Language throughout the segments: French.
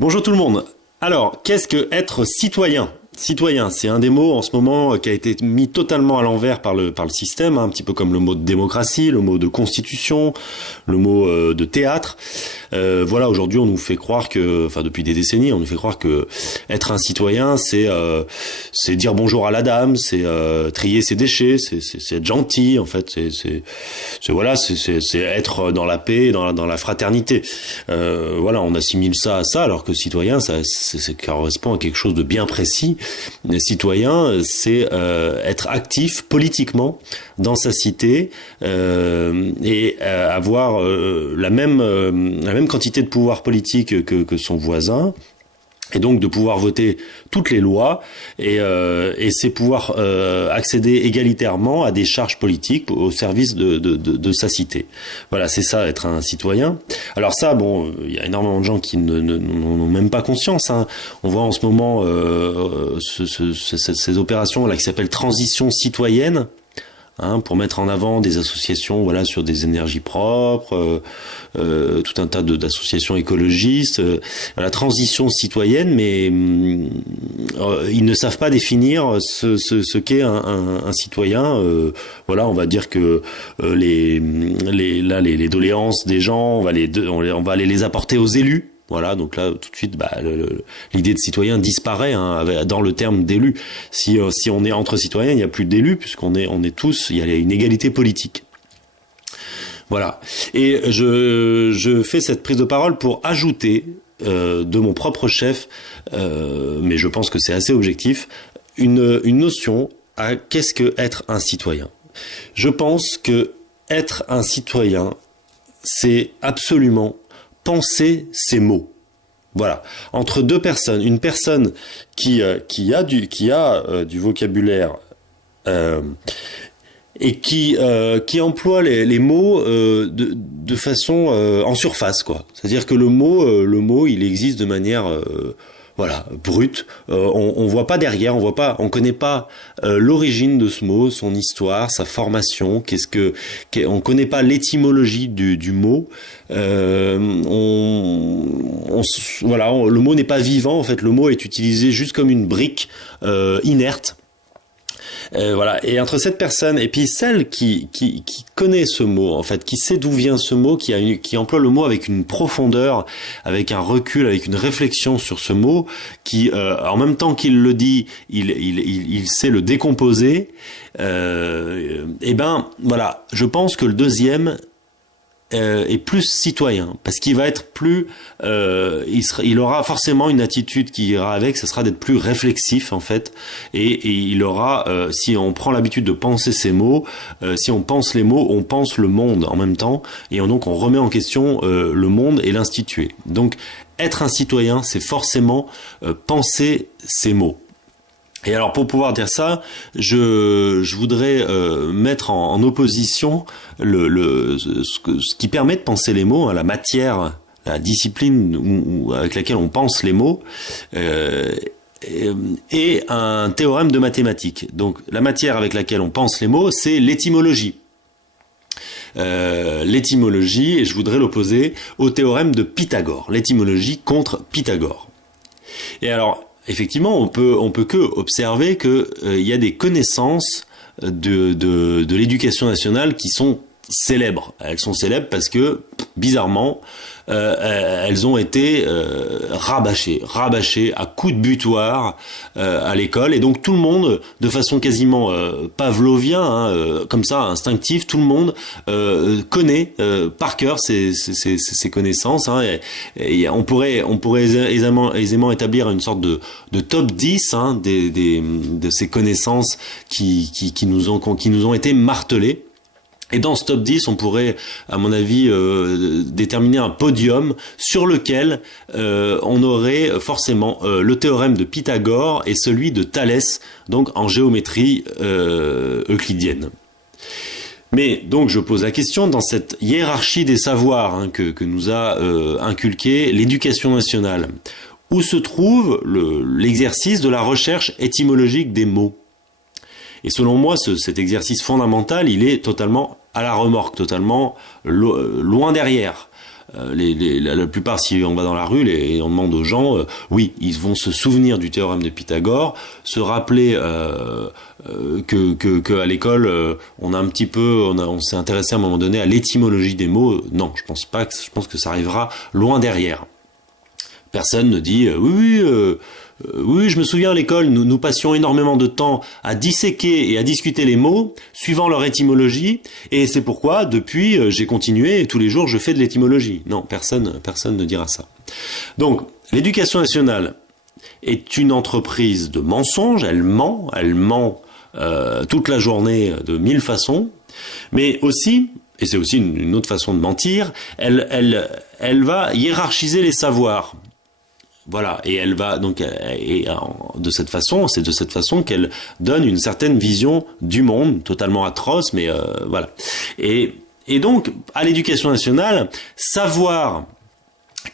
Bonjour tout le monde. Alors, qu'est-ce que être citoyen? Citoyen, c'est un des mots en ce moment qui a été mis totalement à l'envers par le système, un petit peu comme le mot de démocratie, le mot de constitution, le mot de théâtre. Voilà, aujourd'hui on nous fait croire que, enfin depuis des décennies, on nous fait croire que être un citoyen, c'est dire bonjour à la dame, c'est trier ses déchets, c'est être gentil en fait, c'est être dans la paix, dans la fraternité. Voilà, on assimile ça à ça, alors que citoyen, ça correspond à quelque chose de bien précis. Citoyen, c'est être actif politiquement dans sa cité et avoir la même quantité de pouvoir politique que son voisin. Et donc de pouvoir voter toutes les lois et c'est pouvoir accéder égalitairement à des charges politiques au service de sa cité. Voilà, c'est ça être un citoyen. Alors ça, bon, il y a énormément de gens qui n'ont même pas conscience. Hein. On voit en ce moment ces opérations là qui s'appellent transition citoyenne. Hein, pour mettre en avant des associations, voilà, sur des énergies propres, tout un tas d'associations écologistes, la transition citoyenne, mais ils ne savent pas définir ce qu'est un citoyen. Voilà, on va dire que les doléances des gens, on va aller les apporter aux élus. Voilà, donc là tout de suite, l'idée de citoyen disparaît dans le terme d'élu. Si on est entre citoyens, il n'y a plus d'élus puisqu'on est tous, il y a une égalité politique. Voilà. Et je fais cette prise de parole pour ajouter de mon propre chef, mais je pense que c'est assez objectif, une notion à qu'est-ce que être un citoyen. Je pense que être un citoyen, c'est absolument penser ses mots. Voilà. Entre deux personnes, une personne qui a du vocabulaire et qui emploie les mots de façon en surface, quoi. C'est-à-dire que le mot, il existe de manière voilà, brute. On voit pas derrière, on connaît pas l'origine de ce mot, son histoire, sa formation. On connaît pas l'étymologie du mot. Voilà, le mot n'est pas vivant. En fait, le mot est utilisé juste comme une brique inerte. Voilà. Et entre cette personne et puis celle qui connaît ce mot, en fait, qui sait d'où vient ce mot, qui emploie le mot avec une profondeur, avec un recul, avec une réflexion sur ce mot, qui en même temps qu'il le dit, il sait le décomposer. Et ben voilà, je pense que le deuxième est plus citoyen parce qu'il va être plus il aura forcément une attitude qui ira avec, ça sera d'être plus réflexif en fait et il aura si on prend l'habitude de penser ses mots, si on pense les mots, on pense le monde en même temps et donc on remet en question le monde et l'instituer. Donc être un citoyen, c'est forcément penser ses mots. Et alors pour pouvoir dire ça, je voudrais mettre en opposition ce qui permet de penser les mots, hein, la matière, la discipline avec laquelle on pense les mots, et un théorème de mathématiques. Donc la matière avec laquelle on pense les mots, c'est l'étymologie. L'étymologie, et je voudrais l'opposer au théorème de Pythagore, l'étymologie contre Pythagore. Et alors, effectivement, on peut que observer que y a des connaissances de l'éducation nationale qui sont célèbres. Elles sont célèbres parce que, bizarrement, elles ont été rabâchées à coups de butoir à l'école, et donc tout le monde, de façon quasiment pavlovien, hein, comme ça, instinctive, tout le monde connaît par cœur ces connaissances. Hein, et on pourrait aisément établir une sorte de top 10 hein, de ces connaissances qui nous ont été martelées. Et dans ce top 10, on pourrait, à mon avis, déterminer un podium sur lequel on aurait forcément le théorème de Pythagore et celui de Thalès, donc en géométrie euclidienne. Mais donc je pose la question, dans cette hiérarchie des savoirs hein, que nous a inculqué l'éducation nationale, où se trouve l'exercice de la recherche étymologique des mots? Et selon moi, cet exercice fondamental, il est totalement à la remorque, totalement loin derrière. La plupart, si on va dans la rue et on demande aux gens, oui, ils vont se souvenir du théorème de Pythagore, se rappeler que à l'école, on a un petit peu, on s'est intéressé à un moment donné à l'étymologie des mots. Non, je pense que ça arrivera loin derrière. Personne ne dit oui, je me souviens à l'école, nous passions énormément de temps à disséquer et à discuter les mots, suivant leur étymologie, et c'est pourquoi, depuis, j'ai continué, et tous les jours, je fais de l'étymologie. Non, personne ne dira ça. Donc, l'éducation nationale est une entreprise de mensonges, elle ment toute la journée de 1000 façons, mais aussi, et c'est aussi une autre façon de mentir, elle va hiérarchiser les savoirs. Voilà, et elle va donc c'est de cette façon qu'elle donne une certaine vision du monde, totalement atroce, mais voilà. Et donc à l'éducation nationale, savoir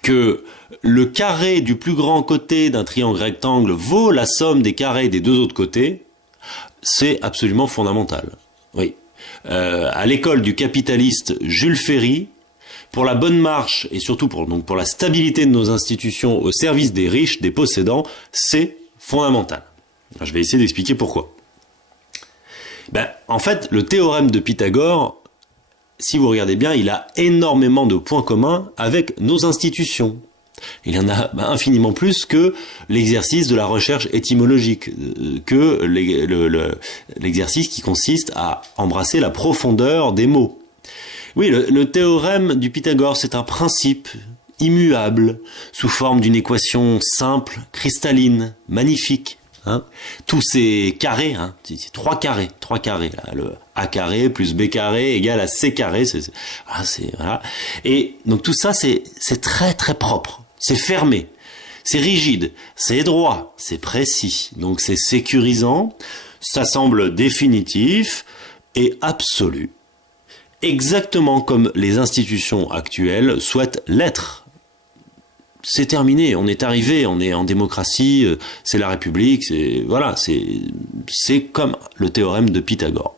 que le carré du plus grand côté d'un triangle rectangle vaut la somme des carrés des deux autres côtés, c'est absolument fondamental. Oui, à l'école du capitaliste Jules Ferry, pour la bonne marche et surtout pour la stabilité de nos institutions au service des riches, des possédants, c'est fondamental. Alors, je vais essayer d'expliquer pourquoi. En fait, le théorème de Pythagore, si vous regardez bien, il a énormément de points communs avec nos institutions. Il y en a infiniment plus que l'exercice de la recherche étymologique, que l'exercice qui consiste à embrasser la profondeur des mots. Oui, le théorème du Pythagore, c'est un principe immuable, sous forme d'une équation simple, cristalline, magnifique. Hein. Tous ces carrés, c'est trois carrés, là, le A carré plus B carré égale à C carré. Voilà. Et donc tout ça, c'est très très propre, c'est fermé, c'est rigide, c'est droit, c'est précis, donc c'est sécurisant, ça semble définitif et absolu. Exactement comme les institutions actuelles souhaitent l'être. C'est terminé, on est arrivé, on est en démocratie, c'est la République, c'est comme le théorème de Pythagore.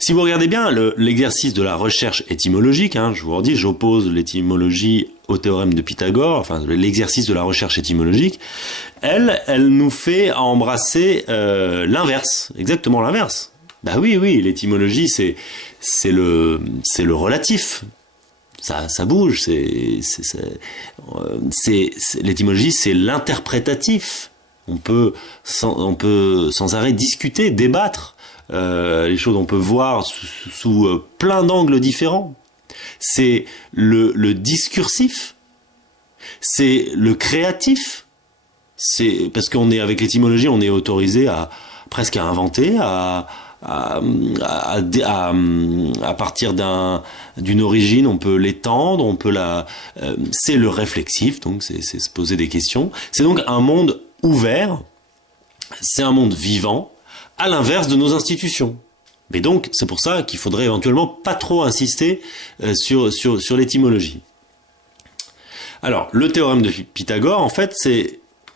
Si vous regardez bien l'exercice de la recherche étymologique, je vous redis, j'oppose l'étymologie au théorème de Pythagore, enfin l'exercice de la recherche étymologique, elle nous fait embrasser l'inverse, exactement l'inverse. Oui, l'étymologie c'est le relatif. Ça bouge, l'étymologie c'est l'interprétatif. On peut sans arrêt discuter, débattre les choses, on peut voir sous plein d'angles différents. C'est le discursif, c'est le créatif. C'est parce qu'on est avec l'étymologie, on est autorisé presque à inventer, à partir d'une origine, on peut l'étendre, c'est le réflexif, donc c'est se poser des questions. C'est donc un monde ouvert, c'est un monde vivant, à l'inverse de nos institutions. Mais donc, c'est pour ça qu'il faudrait éventuellement pas trop insister sur l'étymologie. Alors, le théorème de Pythagore, en fait,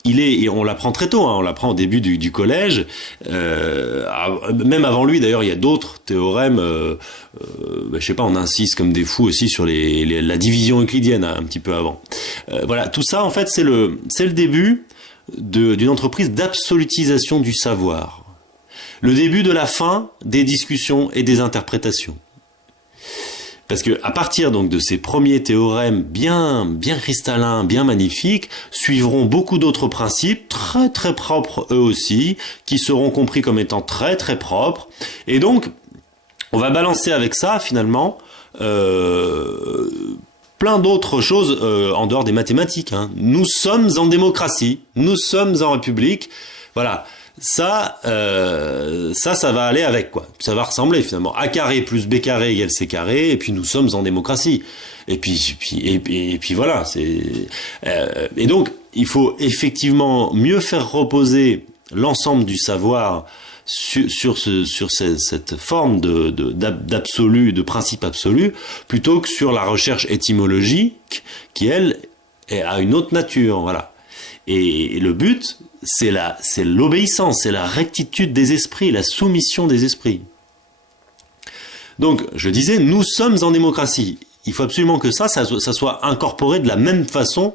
et on l'apprend très tôt, on l'apprend au début du collège. Même avant lui, d'ailleurs, il y a d'autres théorèmes. On insiste comme des fous aussi sur la division euclidienne un petit peu avant. Voilà, tout ça, en fait, c'est le début d'une entreprise d'absolutisation du savoir. Le début de la fin des discussions et des interprétations. Parce que à partir donc de ces premiers théorèmes bien cristallins, bien magnifiques, suivront beaucoup d'autres principes très très propres eux aussi, qui seront compris comme étant très très propres. Et donc on va balancer avec ça finalement plein d'autres choses en dehors des mathématiques. Nous sommes en démocratie, nous sommes en république, voilà. Ça va aller avec quoi. Ça va ressembler finalement. A carré plus B carré égale C carré, et puis nous sommes en démocratie. Et puis voilà. Et donc il faut effectivement mieux faire reposer l'ensemble du savoir sur cette forme d'absolu, de principe absolu, plutôt que sur la recherche étymologique qui elle a une autre nature. Voilà. Et le but, c'est l'obéissance, c'est la rectitude des esprits, la soumission des esprits. Donc, je disais, nous sommes en démocratie. il faut absolument que ça soit incorporé de la même façon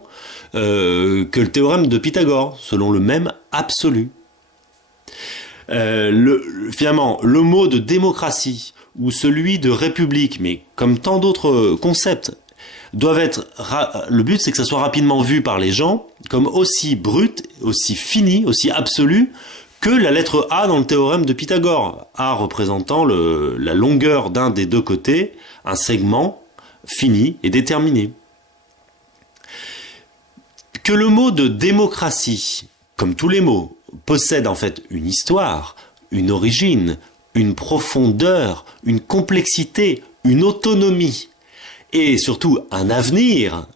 que le théorème de Pythagore, selon le même absolu. Finalement, le mot de démocratie ou celui de république, mais comme tant d'autres concepts, doivent être. Le but, c'est que ça soit rapidement vu par les gens comme aussi brut, aussi fini, aussi absolu que la lettre A dans le théorème de Pythagore. A représentant la longueur d'un des deux côtés, un segment fini et déterminé. Que le mot de démocratie, comme tous les mots, possède en fait une histoire, une origine, une profondeur, une complexité, une autonomie et surtout un avenir,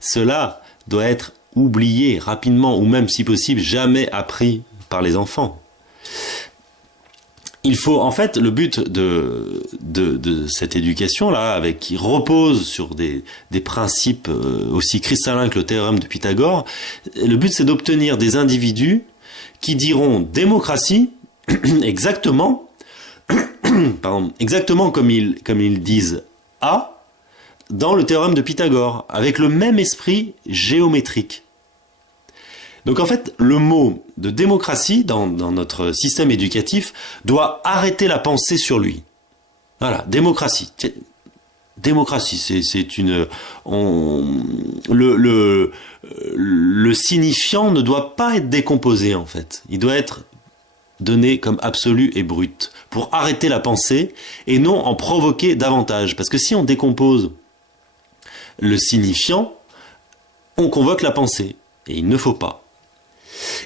cela doit être oublié rapidement ou même si possible jamais appris par les enfants. Il faut en fait le but de cette éducation là, qui repose sur des principes aussi cristallins que le théorème de Pythagore. Le but c'est d'obtenir des individus qui diront démocratie exactement, exactement comme ils disent A dans le théorème de Pythagore, avec le même esprit géométrique. Donc en fait, le mot de démocratie dans notre système éducatif doit arrêter la pensée sur lui. Voilà, démocratie. Démocratie, c'est une... le signifiant ne doit pas être décomposé en fait. Il doit être donné comme absolu et brut pour arrêter la pensée et non en provoquer davantage. Parce que si on décompose le signifiant, on convoque la pensée. Et il ne faut pas.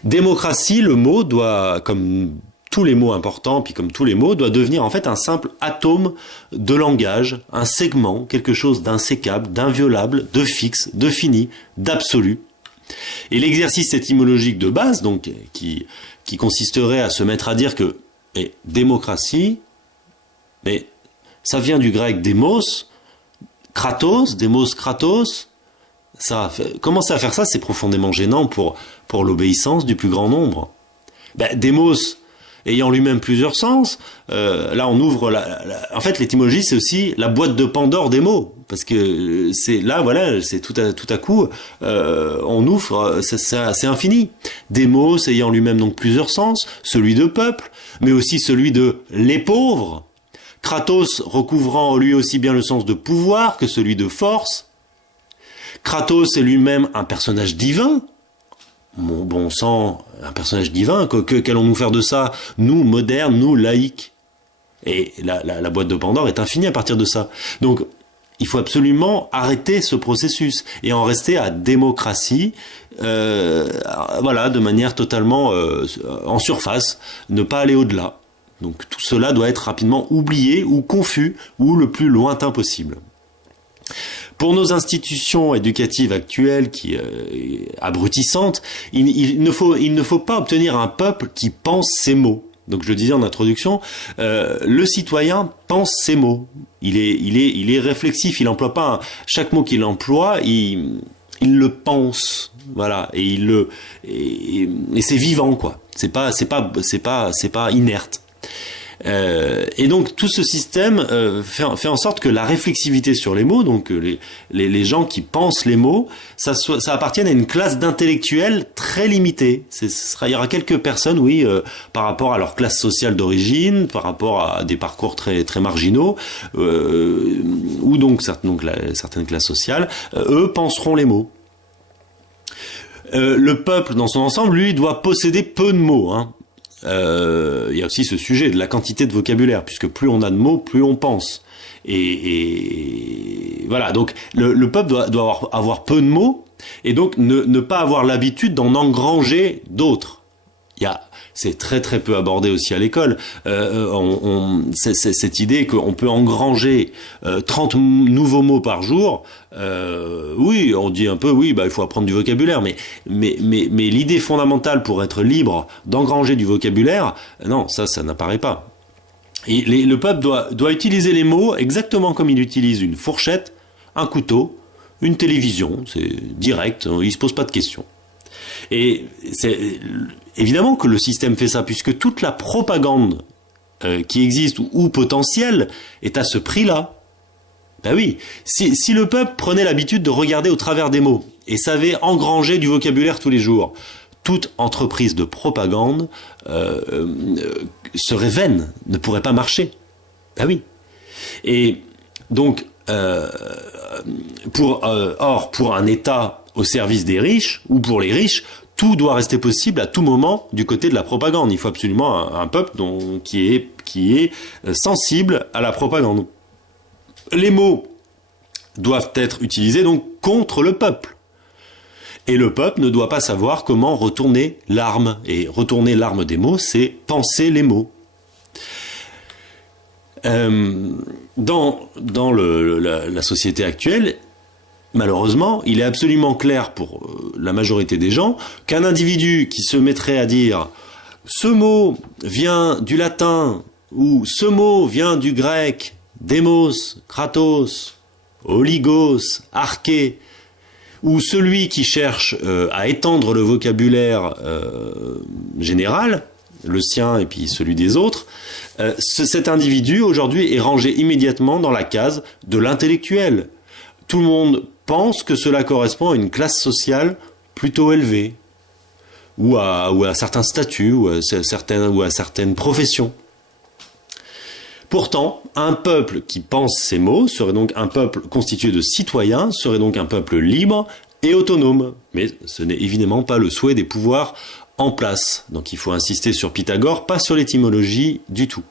Démocratie, le mot doit, comme tous les mots importants, puis comme tous les mots, doit devenir en fait un simple atome de langage, un segment, quelque chose d'insécable, d'inviolable, de fixe, de fini, d'absolu. Et l'exercice étymologique de base, donc, qui consisterait à se mettre à dire que démocratie, mais ça vient du grec démos, kratos, démos, kratos. Commencer à faire ça, c'est profondément gênant pour l'obéissance du plus grand nombre. Démos, ayant lui-même plusieurs sens, là on ouvre en fait l'étymologie c'est aussi la boîte de Pandore des mots, parce que c'est là voilà, c'est tout à coup on ouvre, c'est infini. Démos ayant lui-même donc plusieurs sens, celui de peuple, mais aussi celui de les pauvres. Kratos recouvrant lui aussi bien le sens de pouvoir que celui de force. Kratos est lui-même un personnage divin. Bon sang, un personnage divin, qu'allons-nous faire de ça, nous, modernes, nous, laïcs? Et la boîte de Pandore est infinie à partir de ça. Donc, il faut absolument arrêter ce processus et en rester à démocratie, voilà, de manière totalement en surface, ne pas aller au-delà. Donc, tout cela doit être rapidement oublié ou confus ou le plus lointain possible. Pour nos institutions éducatives actuelles abrutissantes, il ne faut pas obtenir un peuple qui pense ses mots. Donc je le disais en introduction, le citoyen pense ses mots. Il est réflexif, il n'emploie pas chaque mot qu'il emploie, il le pense. Voilà, et c'est vivant quoi. C'est pas inerte. Et donc tout ce système fait en sorte que la réflexivité sur les mots, donc les gens qui pensent les mots, ça appartienne à une classe d'intellectuels très limitée. Il y aura quelques personnes, oui, par rapport à leur classe sociale d'origine, par rapport à des parcours très très marginaux, ou donc certaines classes sociales, eux penseront les mots. Le peuple dans son ensemble, lui, doit posséder peu de mots, hein. Il y a aussi ce sujet de la quantité de vocabulaire, puisque plus on a de mots, plus on pense. Et voilà, donc le peuple doit avoir peu de mots, et donc ne pas avoir l'habitude d'en engranger d'autres. C'est très très peu abordé aussi à l'école, c'est cette idée qu'on peut engranger 30 nouveaux mots par jour. Oui, on dit un peu, oui, il faut apprendre du vocabulaire, mais l'idée fondamentale pour être libre d'engranger du vocabulaire, non, ça n'apparaît pas. Et le peuple doit utiliser les mots exactement comme il utilise une fourchette, un couteau, une télévision, c'est direct, il se pose pas de questions. Et c'est évidemment que le système fait ça, puisque toute la propagande qui existe ou potentielle est à ce prix-là. Ben oui, si le peuple prenait l'habitude de regarder au travers des mots et savait engranger du vocabulaire tous les jours, toute entreprise de propagande serait vaine, ne pourrait pas marcher. Ben oui. Et donc, pour un État au service des riches, ou pour les riches, tout doit rester possible à tout moment du côté de la propagande. Il faut absolument un peuple qui est sensible à la propagande. Les mots doivent être utilisés donc contre le peuple. Et le peuple ne doit pas savoir comment retourner l'arme. Et retourner l'arme des mots, c'est penser les mots. Dans la société actuelle, malheureusement, il est absolument clair pour la majorité des gens qu'un individu qui se mettrait à dire « ce mot vient du latin » ou « ce mot vient du grec » démos, kratos, oligos, arché, ou celui qui cherche à étendre le vocabulaire général, le sien et puis celui des autres, cet individu aujourd'hui est rangé immédiatement dans la case de l'intellectuel. Tout le monde pense que cela correspond à une classe sociale plutôt élevée, ou à certains statuts, ou à certaines professions. Pourtant, un peuple qui pense ces mots serait donc un peuple constitué de citoyens, serait donc un peuple libre et autonome. Mais ce n'est évidemment pas le souhait des pouvoirs en place. Donc il faut insister sur Pythagore, pas sur l'étymologie du tout.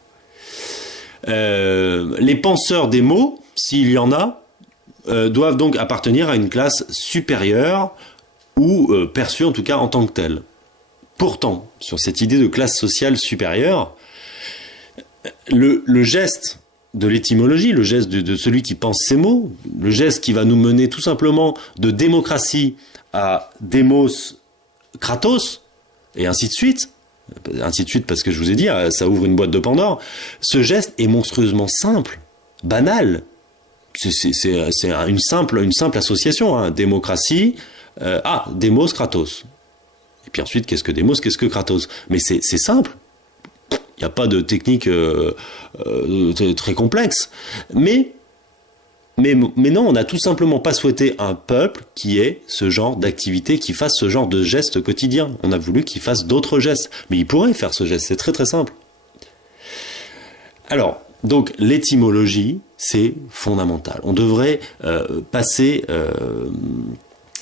Les penseurs des mots, s'il y en a, doivent donc appartenir à une classe supérieure ou perçue en tout cas en tant que telle. Pourtant, sur cette idée de classe sociale supérieure, le geste de l'étymologie, le geste de celui qui pense ces mots, le geste qui va nous mener tout simplement de démocratie à démos, kratos, et ainsi de suite parce que je vous ai dit, ça ouvre une boîte de Pandore, ce geste est monstrueusement simple, banal. C'est une simple association, hein. Démocratie, démos, kratos. Et puis ensuite, qu'est-ce que démos, qu'est-ce que kratos? Mais c'est simple. Il n'y a pas de technique très complexe. Mais non, on n'a tout simplement pas souhaité un peuple qui ait ce genre d'activité, qui fasse ce genre de gestes quotidiens. On a voulu qu'il fasse d'autres gestes. Mais il pourrait faire ce geste, c'est très très simple. Alors, donc l'étymologie, c'est fondamental. On devrait passer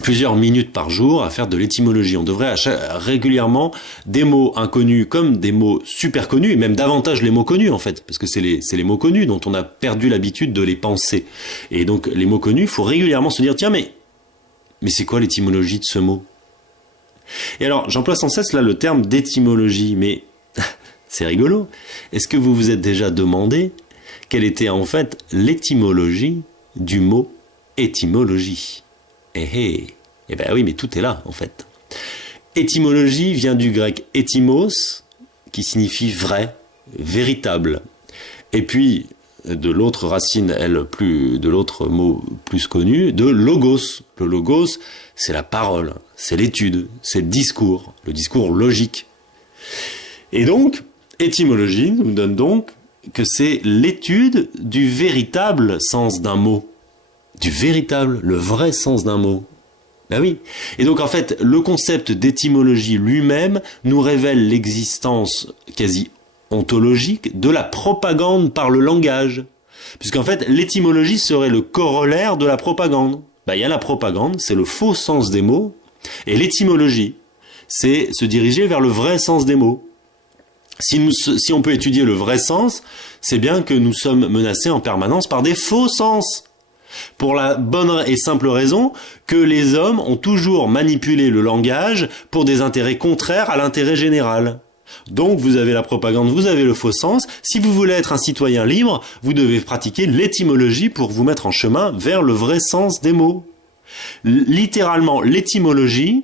plusieurs minutes par jour à faire de l'étymologie. On devrait régulièrement des mots inconnus comme des mots super connus, et même davantage les mots connus en fait, parce que c'est les mots connus dont on a perdu l'habitude de les penser. Et donc les mots connus, il faut régulièrement se dire, tiens mais c'est quoi l'étymologie de ce mot? Et alors j'emploie sans cesse là le terme d'étymologie, mais c'est rigolo. Est-ce que vous vous êtes déjà demandé quelle était en fait l'étymologie du mot étymologie? Eh ben oui, mais tout est là, en fait. Étymologie vient du grec étymos, qui signifie vrai, véritable. Et puis, de l'autre racine, de l'autre mot plus connu, de logos. Le logos, c'est la parole, c'est l'étude, c'est le discours logique. Et donc, étymologie nous donne donc que c'est l'étude du véritable sens d'un mot. Du véritable, le vrai sens d'un mot. Ben oui. Et donc en fait, le concept d'étymologie lui-même nous révèle l'existence quasi ontologique de la propagande par le langage. Puisqu'en fait, l'étymologie serait le corollaire de la propagande. Ben, il y a la propagande, c'est le faux sens des mots, et l'étymologie, c'est se diriger vers le vrai sens des mots. Si on peut étudier le vrai sens, c'est bien que nous sommes menacés en permanence par des faux sens. Pour la bonne et simple raison que les hommes ont toujours manipulé le langage pour des intérêts contraires à l'intérêt général. Donc vous avez la propagande, vous avez le faux sens. Si vous voulez être un citoyen libre, vous devez pratiquer l'étymologie pour vous mettre en chemin vers le vrai sens des mots. Littéralement, l'étymologie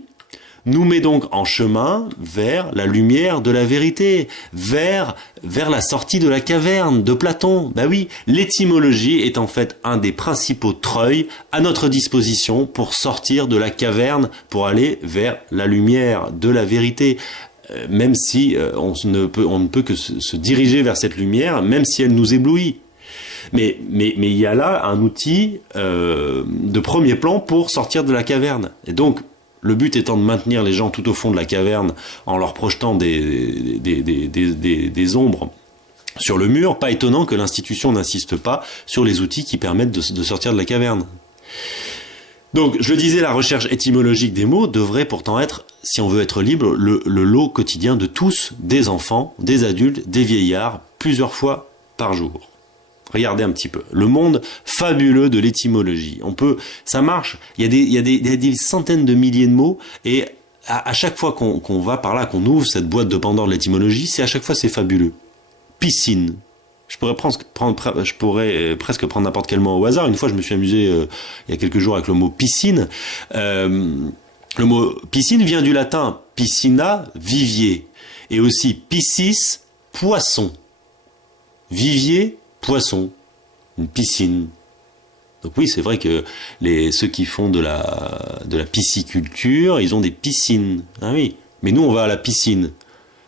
nous met donc en chemin vers la lumière de la vérité, vers la sortie de la caverne de Platon. Ben oui, l'étymologie est en fait un des principaux treuils à notre disposition pour sortir de la caverne, pour aller vers la lumière de la vérité. Même si on ne peut que se diriger vers cette lumière, même si elle nous éblouit. Mais il y a là un outil de premier plan pour sortir de la caverne. Et donc, le but étant de maintenir les gens tout au fond de la caverne en leur projetant des ombres sur le mur, pas étonnant que l'institution n'insiste pas sur les outils qui permettent de sortir de la caverne. Donc, je le disais, la recherche étymologique des mots devrait pourtant être, si on veut être libre, le lot quotidien de tous, des enfants, des adultes, des vieillards, plusieurs fois par jour. Regardez un petit peu. Le monde fabuleux de l'étymologie. Ça marche. Il y a des centaines de milliers de mots et à chaque fois qu'on va par là, qu'on ouvre cette boîte de Pandore de l'étymologie, à chaque fois c'est fabuleux. Piscine. Je pourrais presque prendre n'importe quel mot au hasard. Une fois, je me suis amusé il y a quelques jours avec le mot piscine. Le mot piscine vient du latin piscina, vivier, et aussi piscis, poisson. Vivier, poisson. Une piscine. Donc oui, c'est vrai que ceux qui font de la pisciculture, ils ont des piscines. Ah oui. Mais nous, on va à la piscine.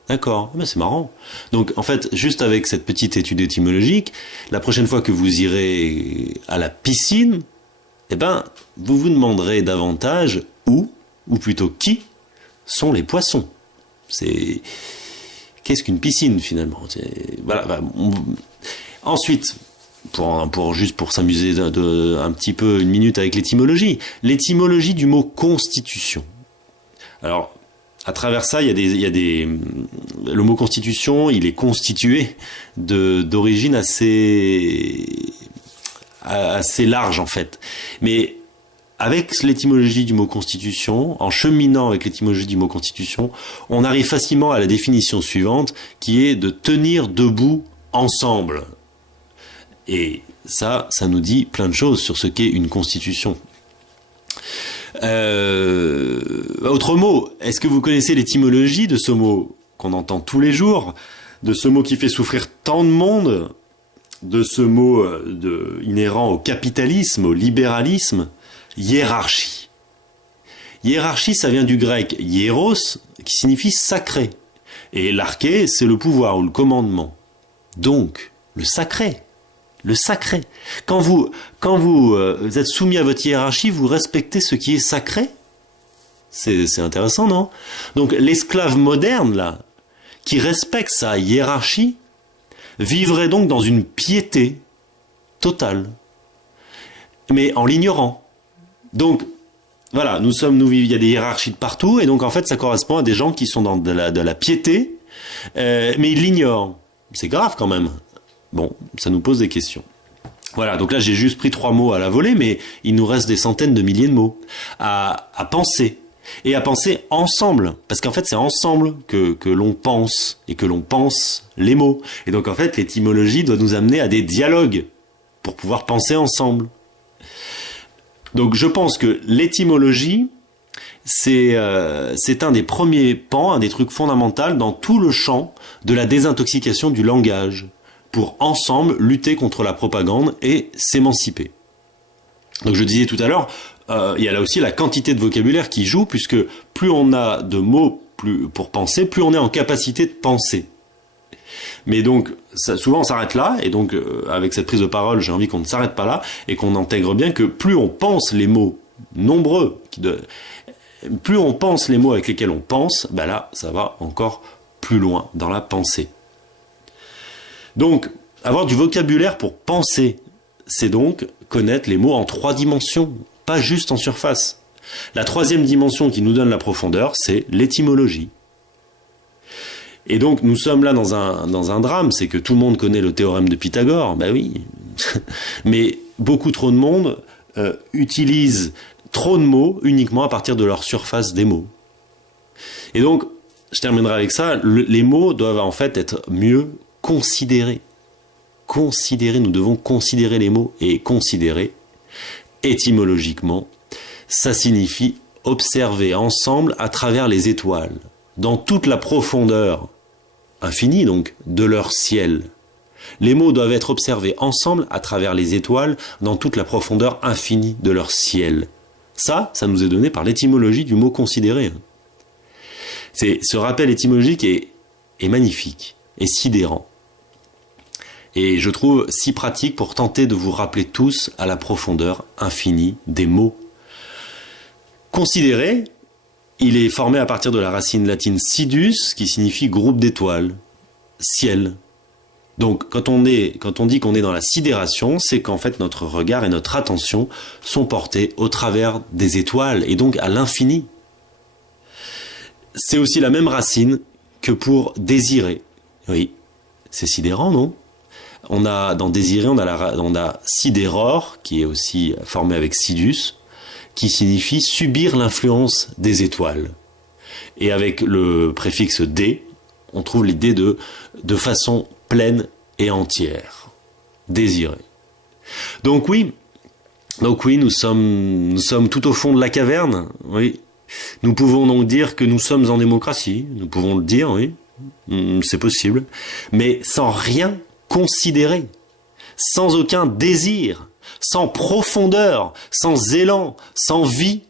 D'accord, mais c'est marrant. Donc en fait, juste avec cette petite étude étymologique, la prochaine fois que vous irez à la piscine, vous vous demanderez davantage où, ou plutôt qui, sont les poissons. Qu'est-ce qu'une piscine finalement? Voilà. Ensuite, pour s'amuser un petit peu une minute avec l'étymologie du mot constitution. Alors, à travers ça, le mot constitution, il est constitué d'origine assez large en fait. Mais avec l'étymologie du mot constitution, en cheminant avec l'étymologie du mot constitution, on arrive facilement à la définition suivante, qui est de tenir debout ensemble. Et ça nous dit plein de choses sur ce qu'est une constitution. Autre mot, est-ce que vous connaissez l'étymologie de ce mot qu'on entend tous les jours, de ce mot qui fait souffrir tant de monde, de ce mot inhérent au capitalisme, au libéralisme, hiérarchie. Hiérarchie, ça vient du grec hieros, qui signifie sacré. Et l'arché, c'est le pouvoir ou le commandement. Donc, le sacré. Le sacré. Quand vous êtes soumis à votre hiérarchie, vous respectez ce qui est sacré. C'est intéressant, non? Donc l'esclave moderne, là, qui respecte sa hiérarchie, vivrait donc dans une piété totale, mais en l'ignorant. Donc, voilà, il y a des hiérarchies de partout, et donc en fait ça correspond à des gens qui sont dans de la piété, mais ils l'ignorent. C'est grave quand même. Bon, ça nous pose des questions. Voilà, donc là j'ai juste pris 3 mots à la volée, mais il nous reste des centaines de milliers de mots à penser. Et à penser ensemble, parce qu'en fait c'est ensemble que l'on pense, et que l'on pense les mots. Et donc en fait l'étymologie doit nous amener à des dialogues, pour pouvoir penser ensemble. Donc je pense que l'étymologie, c'est un des premiers pans, un des trucs fondamentaux dans tout le champ de la désintoxication du langage, pour ensemble lutter contre la propagande et s'émanciper. Donc je disais tout à l'heure, il y a là aussi la quantité de vocabulaire qui joue, puisque plus on a de mots pour penser, plus on est en capacité de penser. Mais donc, souvent on s'arrête là, et donc avec cette prise de parole, j'ai envie qu'on ne s'arrête pas là, et qu'on intègre bien que plus on pense les mots nombreux, plus on pense les mots avec lesquels on pense, là, ça va encore plus loin dans la pensée. Donc, avoir du vocabulaire pour penser, c'est donc connaître les mots en 3 dimensions, pas juste en surface. La 3e dimension qui nous donne la profondeur, c'est l'étymologie. Et donc, nous sommes là dans un drame, c'est que tout le monde connaît le théorème de Pythagore, oui. Mais beaucoup trop de monde utilise trop de mots uniquement à partir de leur surface des mots. Et donc, je terminerai avec ça, les mots doivent en fait être mieux considérer. Nous devons considérer les mots, et considérer, étymologiquement, ça signifie observer ensemble à travers les étoiles, dans toute la profondeur infinie donc de leur ciel. Les mots doivent être observés ensemble à travers les étoiles, dans toute la profondeur infinie de leur ciel. Ça nous est donné par l'étymologie du mot considérer. Ce rappel étymologique est magnifique, est sidérant. Et je trouve si pratique pour tenter de vous rappeler tous à la profondeur infinie des mots. Considérez, il est formé à partir de la racine latine sidus, qui signifie groupe d'étoiles, ciel. Donc quand on dit qu'on est dans la sidération, c'est qu'en fait notre regard et notre attention sont portés au travers des étoiles et donc à l'infini. C'est aussi la même racine que pour désirer. Oui, c'est sidérant, non? On a dans désirer, on a sidéror, qui est aussi formé avec sidus, qui signifie subir l'influence des étoiles. Et avec le préfixe dé, on trouve l'idée de façon pleine et entière. Désirer. Donc oui, nous sommes tout au fond de la caverne, oui. Nous pouvons donc dire que nous sommes en démocratie, nous pouvons le dire, oui, c'est possible, mais sans rien considérer, sans aucun désir, sans profondeur, sans élan, sans vie,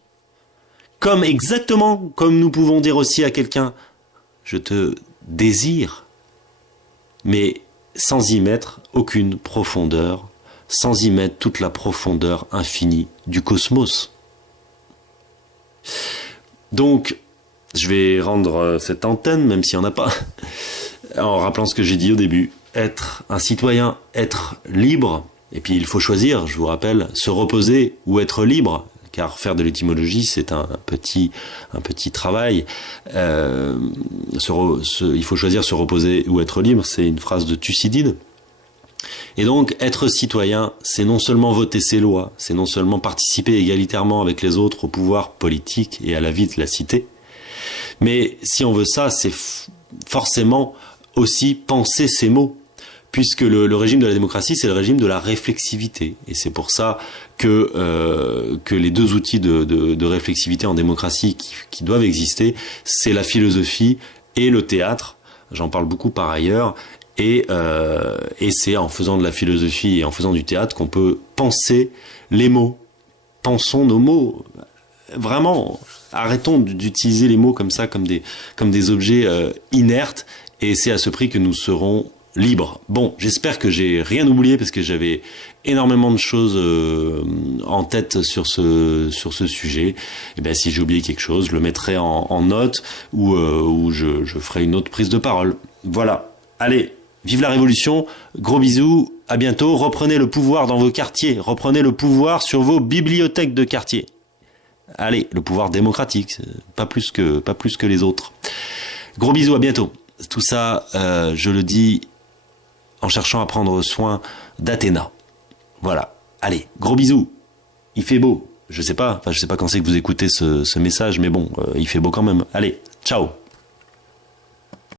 exactement comme nous pouvons dire aussi à quelqu'un « je te désire », mais sans y mettre aucune profondeur, sans y mettre toute la profondeur infinie du cosmos. Donc, je vais rendre cette antenne, même s'il n'y en a pas, en rappelant ce que j'ai dit au début. Être un citoyen, être libre, et puis il faut choisir, je vous rappelle, se reposer ou être libre, car faire de l'étymologie, c'est un petit travail. Il faut choisir se reposer ou être libre, c'est une phrase de Thucydide. Et donc, être citoyen, c'est non seulement voter ses lois, c'est non seulement participer égalitairement avec les autres au pouvoir politique et à la vie de la cité, mais si on veut ça, c'est forcément aussi penser ses mots, puisque le régime de la démocratie, c'est le régime de la réflexivité. Et c'est pour ça que les deux outils de réflexivité en démocratie qui doivent exister, c'est la philosophie et le théâtre. J'en parle beaucoup par ailleurs. Et c'est en faisant de la philosophie et en faisant du théâtre qu'on peut penser les mots. Pensons nos mots. Vraiment, arrêtons d'utiliser les mots comme ça, comme des objets inertes. Et c'est à ce prix que nous serons libres. Bon, j'espère que j'ai rien oublié parce que j'avais énormément de choses en tête sur ce sujet. Et bien, si j'ai oublié quelque chose, je le mettrai en note ou je ferai une autre prise de parole. Voilà. Allez, vive la Révolution. Gros bisous. À bientôt. Reprenez le pouvoir dans vos quartiers. Reprenez le pouvoir sur vos bibliothèques de quartier. Allez, le pouvoir démocratique, pas plus que les autres. Gros bisous, à bientôt. Tout ça, je le dis en cherchant à prendre soin d'Athéna. Voilà. Allez, gros bisous. Il fait beau. Je sais pas quand c'est que vous écoutez ce message, mais bon, il fait beau quand même. Allez, ciao.